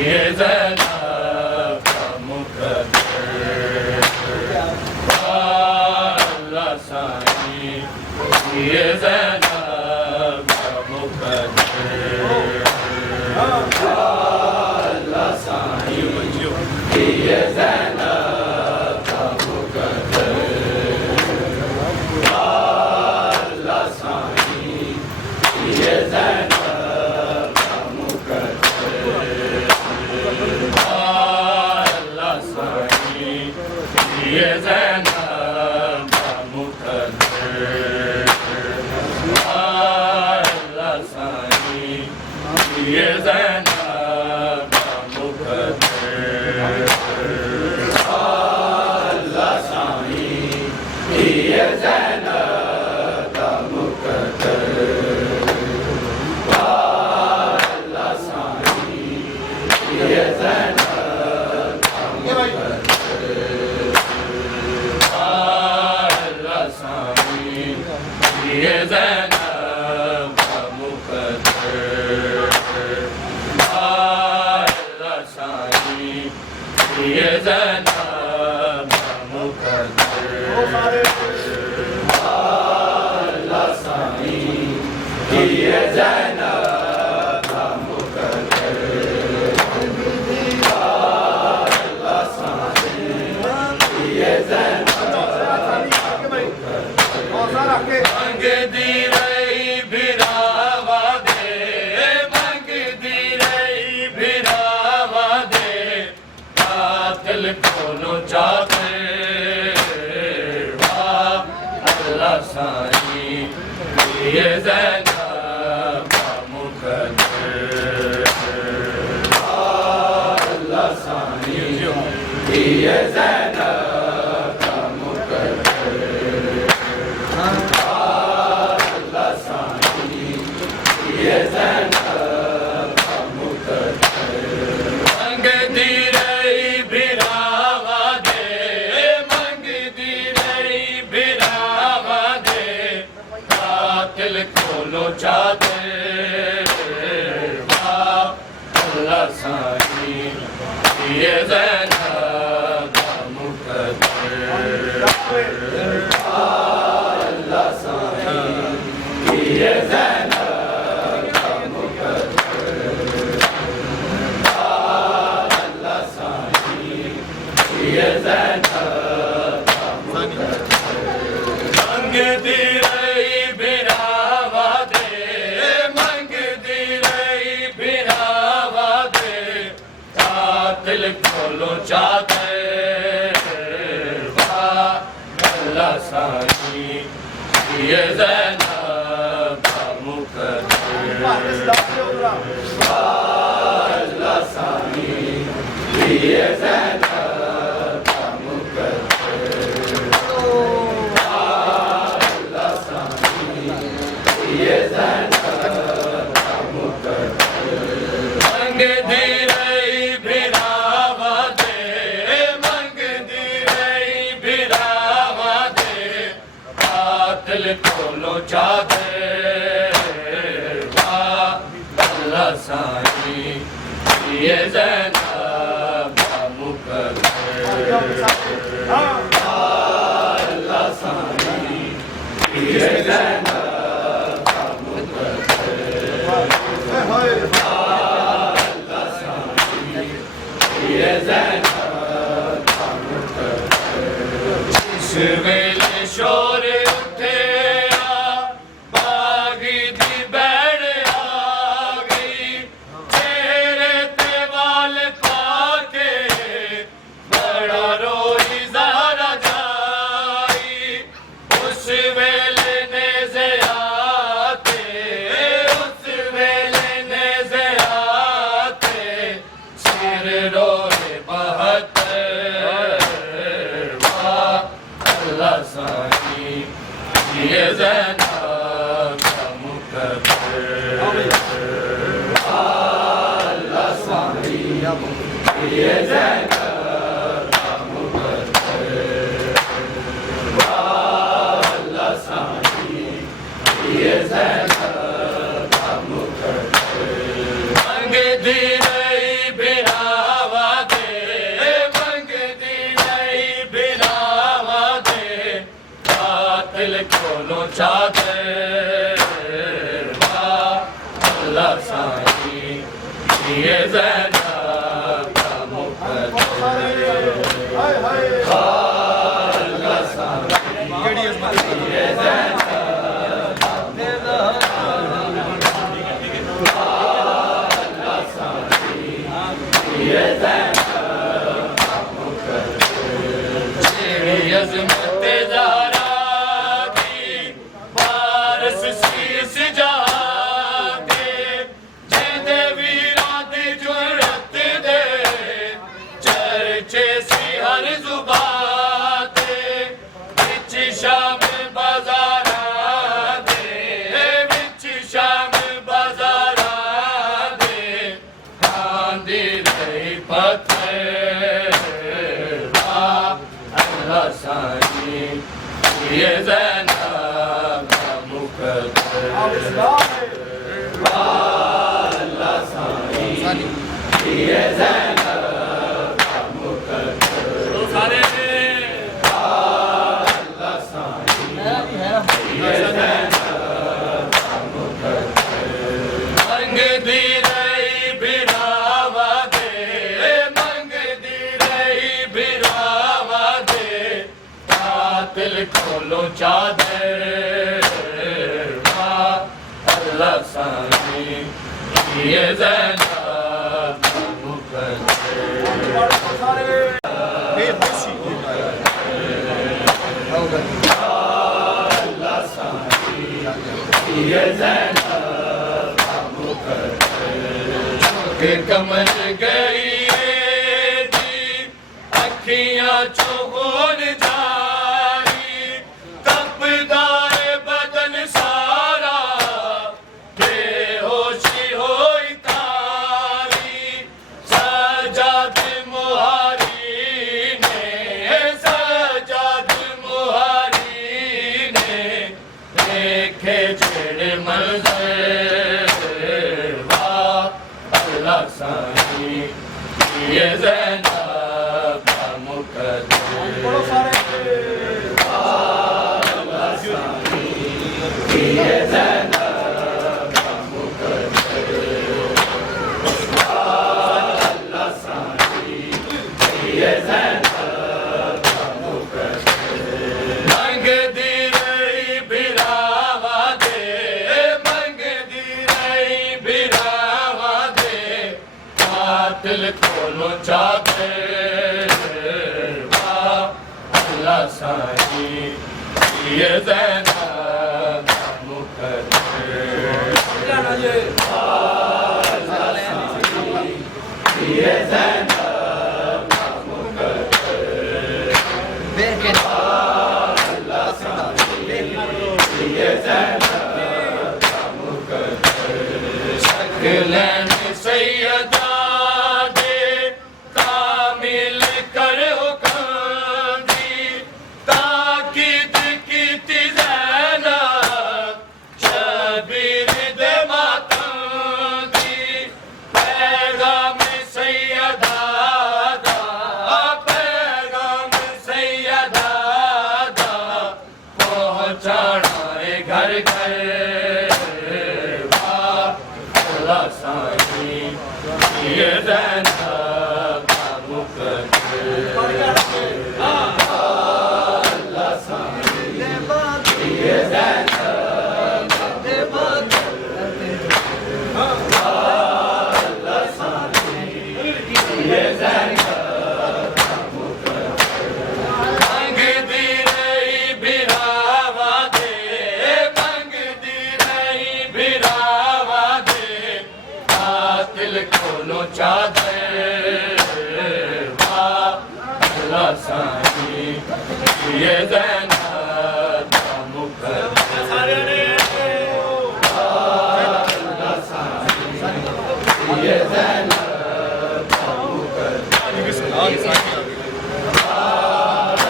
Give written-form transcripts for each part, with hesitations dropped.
Ye Zainab ka Muqaddas ये ज़ैनब मुक़द्दर अल्लाह साईं ये ज़ैनब मुक़द्दर अल्लाह साईं ये ज़ैनब मुक़द्दर अल्लाह साईं ये ज़ैनब ये ज़ैनब मुक़द्दर अल्लाह साईं ये ज़ैनब मुक़द्दर अल्लाह साईं ये ज़ैनब मुक़द्दर अल्लाह साईं ये ज़ैनब मंगदी रही भिरावा दे मंगदी रही भिरावा दे कातिल को चाहते वाह अल्लाह साईं ये ज़ैनब मुक़द्दर अल्लाह साईं ये ज़ैनब ये ज़ैनब मुक़द्दर मंगदी रही भिरावा दे मंगदी रही भिरावा दे कातिल को चाहते वाह अल्लाह साईं ये ज़ैनब मुक़द्दर अल्लाह साईं ये ज़ैनब ये ज़ैनब मंगदी रही भिरावा दे मंगदी रही भिरावा दे कातिल को चाहते वाह अल्लाह साईं ये ज़ैनब मुक़द्दर अल्लाह साईं ये ज़ैनब मंगदी रही भिरावा दे मंगदी रही भिरावा दे कातिल को चाहते वाह अल्लाह साईं ये ज़ैनब मुक़द्दर अल्लाह साईं ये ज़ैनब ये ज़ैनब इस वेले शोर उठे बागी दी बैठ आ गई तेरे ते वाल पाके बड़ा रोई ज़हरा जाई उस वेले नेज़े आते उस वेले नेज़े आते सिर रोए बहते वाह अल्लाह साईं ये ज़ैनब मुक़द्दर अल्लाह साईं ये ज़ैनब मुक़द्दर अल्लाह साईं ये ज़ैनब मुक़द्दर मंगदी रही भिरावा दे मंगदी रही भिरावा दे कातिल को चाहते वाह अल्लाह साईं ये ज़ैनब मुक़द्दर अल्लाह साईं ये ज़ैनब ये ज़ैनब अजमत ज़हरा दी वारिस सीस जहां दे जिंदे वीरां दी जुरत दे चर्चे सी हर जुबान ते विच शाम बाज़ारां दे विच शाम बाज़ारां दे आंदी रही पत्थर अल्लाह साईं ये ज़ैनब का मुक़द्दर अल्लाह साईं ये ज़ैनब का मुक़द्दर सारे अल्लाह साईं ये ज़ैनब का मुक़द्दर मंगदी रही बिरावा दे मंगदी रही बिरावा दे कातिल खोलो चादर अल्लाह साईं ये ज़ैनब का मुक़द्दर अल्लाह साईं ये ज़ैनब का मुक़द्दर कमर गई थी अखियां चौगुन जारी तपदार बदन सारा बेहोशी होई तारी सजाद मुहारी ने सजाद मुहारी ने देखे जेड़े मंज़र अल्लाह साईं ये ज़ैनब का मुक़द्दर अल्लाह साईं ये ज़ैनब का मुक़द्दर अल्लाह साईं ये ज़ैनब का मुक़द्दर मंगदी रही बिरावा दे मंगदी रही बिरावा दे कातिल खोलो चादर अल्लाह साईं ये ज़ैनब का मुक़द्दर अल्लाह साईं ये ज़ैनब का मुक़द्दर अल्लाह साईं ये ज़ैनब का मुक़द्दर शक्लें सैयदा दे कामिल कर हुक्म दी ताकीद कीती ज़ैनब शबीर दे मातम दी पैगाम सैयदा दा पैगाम सैयदा दा पहुँचाना है घर घर अल्लाह साईं ये ज़ैनब का मुक़द्दर अल्लाह साईं ये ज़ैनब का मुक़द्दर अल्लाह साईं ये ज़ैनब का मुक़द्दर मंगदी रही बिरावा दे मंगदी रही बिरावा दे कातिल खोलो चादर अल्लाह साईं ये ज़ैनब का मुक़द्दर अल्लाह साईं ये ज़ैनब का मुक़द्दर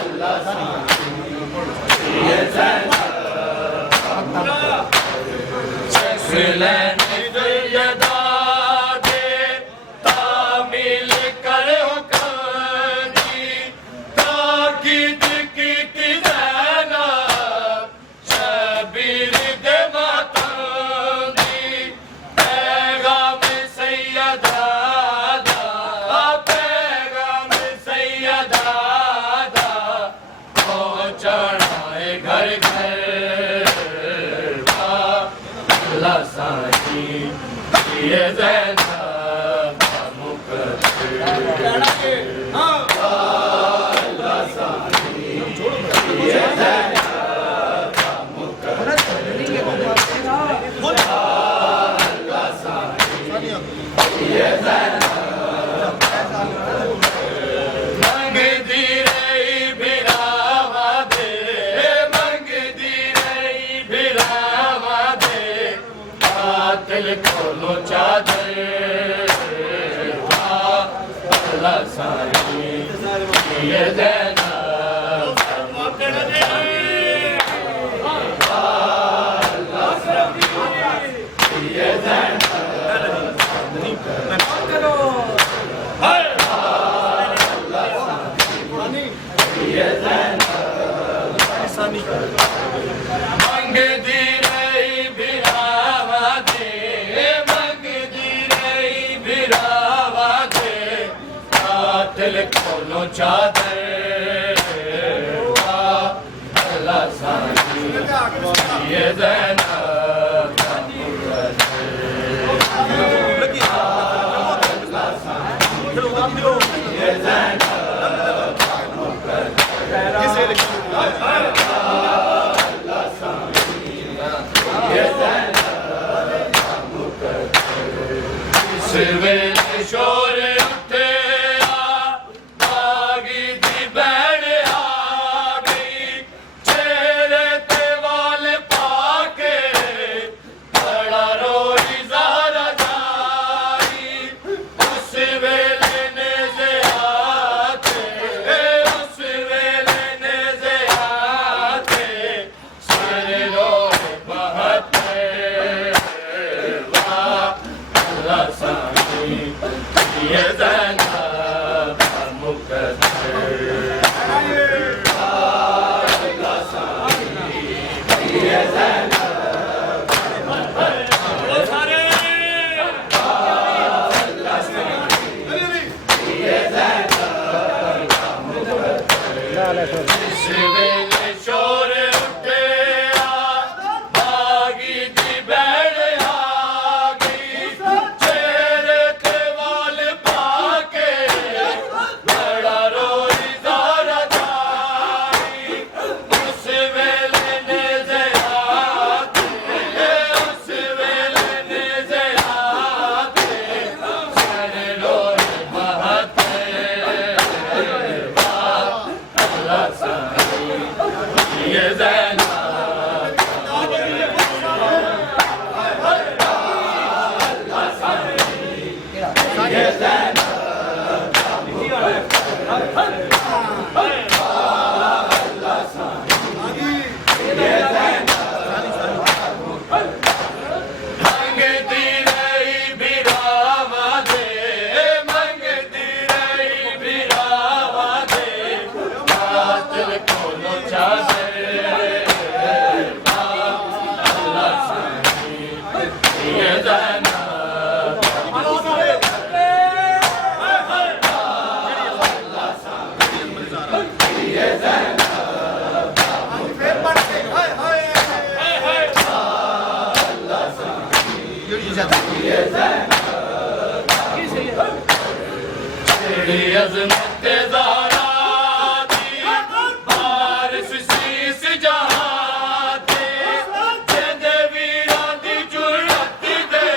अल्लाह साईं ये ज़ैनब का मुक़द्दर सैयदा दे तामील कर हुक्म दी ताकीद कीती ज़ैनब शबीर दे मातम दी पैगाम सैयदा कोलो चादर अल्लाह साईं ये ज़ैनब मंगदी रही बिरावा दे कातिल कोलो चादर अल्लाह साईं ये ज़ैनब सवेरे शोर उठे बागी दी बैण आ गई चेहरे ते वाल पाके बड़ा रोई ज़ारा जाई उस वेले नेज़े आते सर रोए बहते अल्लाह साईं ये ज़ैनब मुक़द्दर अल्लाह साईं ये ज़ैनब सारे अल्लाह साईं ये ज़ैनब मुक़द्दर इस वेले शोर उठे बागी दी बैण आ गई चेहरे ते वाल पाके बड़ा रोई ज़ारा जाई उस वेले नेज़े आते सर रोए बहते अल्लाह साईं ये ज़ैनब मंगदी रही बिरावा दे कातिल कोलो चादर अल्लाह साईं ये ज़ैनब तेरी अज़मत ज़ारा दी बारिश शीस जहां ते जिंदे वीरां दी जुर्रत दे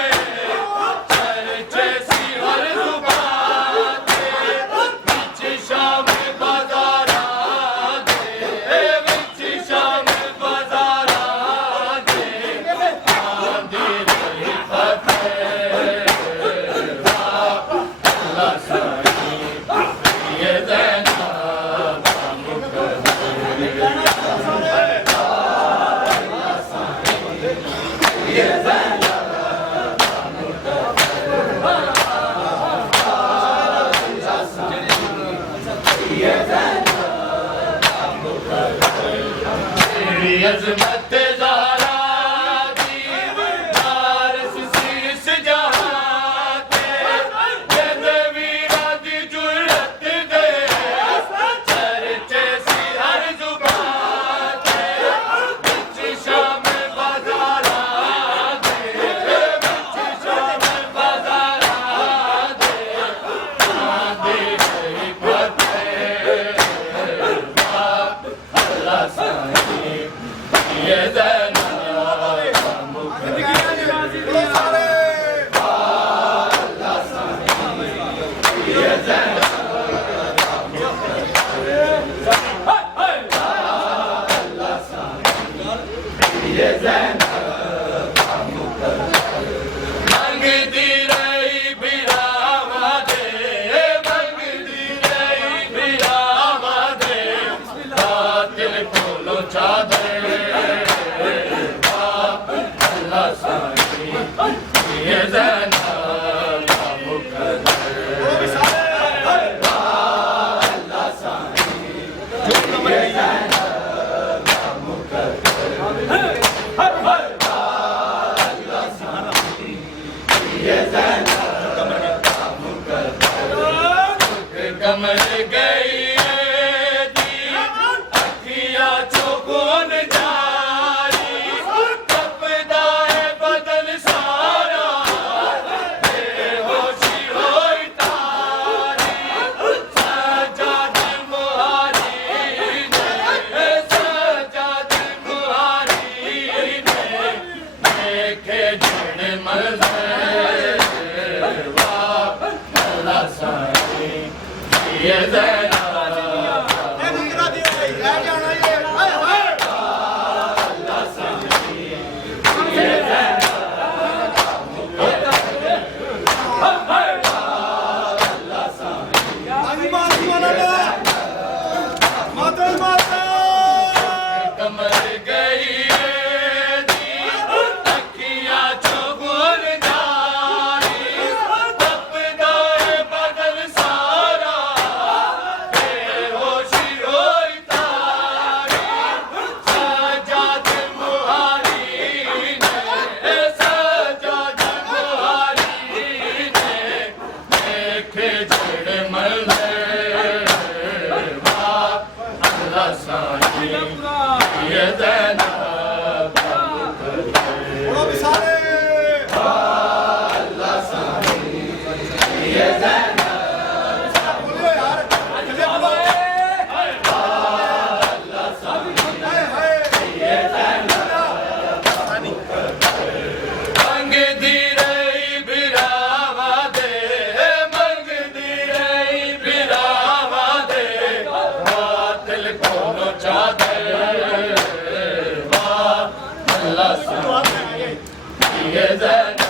चर्चे सी हर ज़ुबान ते विच शाम बाज़ारां दे आंदी रही फतेह अल्लाह साईं ये ज़ैनब तेरी अज़मत ज़ारा दी बारिश शीस जहां ते जिंदे वीरां दी जुर्रत दे चर्चे सी हर ज़ुबान ते विच शाम बाज़ारां दे आंदी रही फतेह अल्लाह साईं ये अल्लाह सानी ये ज़ैनब बोलो भी सारे अल्लाह सानी ये ज़ैनब बोलियो यार चलिए बोलो अल्लाह सानी ये ज़ैनब मंगदी रही बिरावा दे मंगदी रही बिरावा दे दिल को चाहते वाह अल्लाह सानी ये ज़ैनब